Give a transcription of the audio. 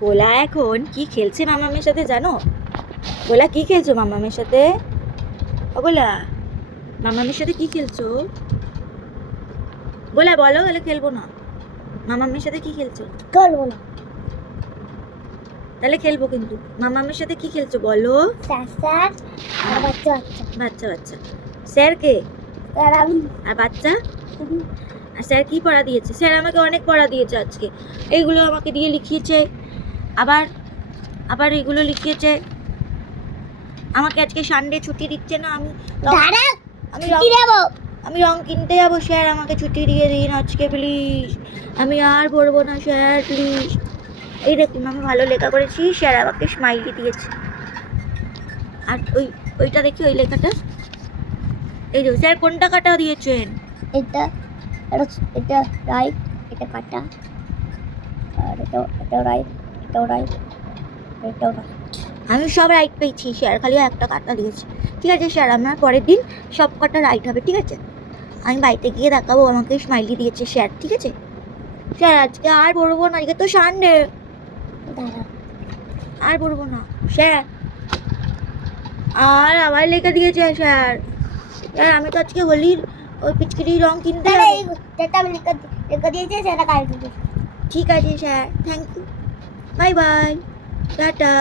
গোলা এখন কি খেলছে মামামের সাথে জানো? গোলা কি খেলছো মামামের সাথে? ও গোলা, মামামের সাথে কি খেলছো? গোলা বলো, তাহলে খেলবো না। মামামের সাথে কি খেলছো? খেলবো না। তাহলে খেলবো কিন্তু। মামামের সাথে কি খেলছো বলো? স্যার আর বাচ্চা বাচ্চা। বাচ্চা বাচ্চা। স্যার কে? স্যার আমি। আর বাচ্চা? আর স্যার কি পড়া দিয়েছে? স্যার আমাকে অনেক পড়া দিয়েছে আজকে। এইগুলো আমাকে দিয়ে লিখিয়েছে, আবার আবার এগুলো লিখিয়েছে। আমাকে আজকে সানডে ছুটি দিচ্ছে না। আমি রং কিনতে যাবো। স্যার আমাকে ছুটি দিয়ে দিন আজকে প্লিজ। আমি আর পড়বো না স্যার প্লিজ। এই দেখুন আমি ভালো লেখা করেছি, স্যার আমাকে স্মাইলি দিয়েছে। আর ওইটা দেখি, ওই লেখাটা। এই যে স্যার কোনটা কাটা দিয়েছেন? এটা এটা রাইট, এটা কাটা, আর এটা রাইট, এটাও রাইট, এটাও রাইট। আমি সব রাইট পেয়েছি, স্যার খালি একটা কাটা দিয়েছে। ঠিক আছে স্যার, আমার পরের দিন সব কটা রাইট হবে, ঠিক আছে? আমি বাড়িতে গিয়ে দেখাবো আমাকে স্মাইলি দিয়েছে স্যার, ঠিক আছে? স্যার আজকে আর পড়বো না, আজকে তো সানডে। আর পড়বো না স্যার। আর আবার লেখা দিয়েছে স্যার। স্যার আমি তো আজকে হোলির ওই পিচকিরি রং কিনতে যাবো। যেটা আমি লেখা দিয়েছি সেটা কাল দিয়েছি। ঠিক আছে sir, thank you, bye bye, tata.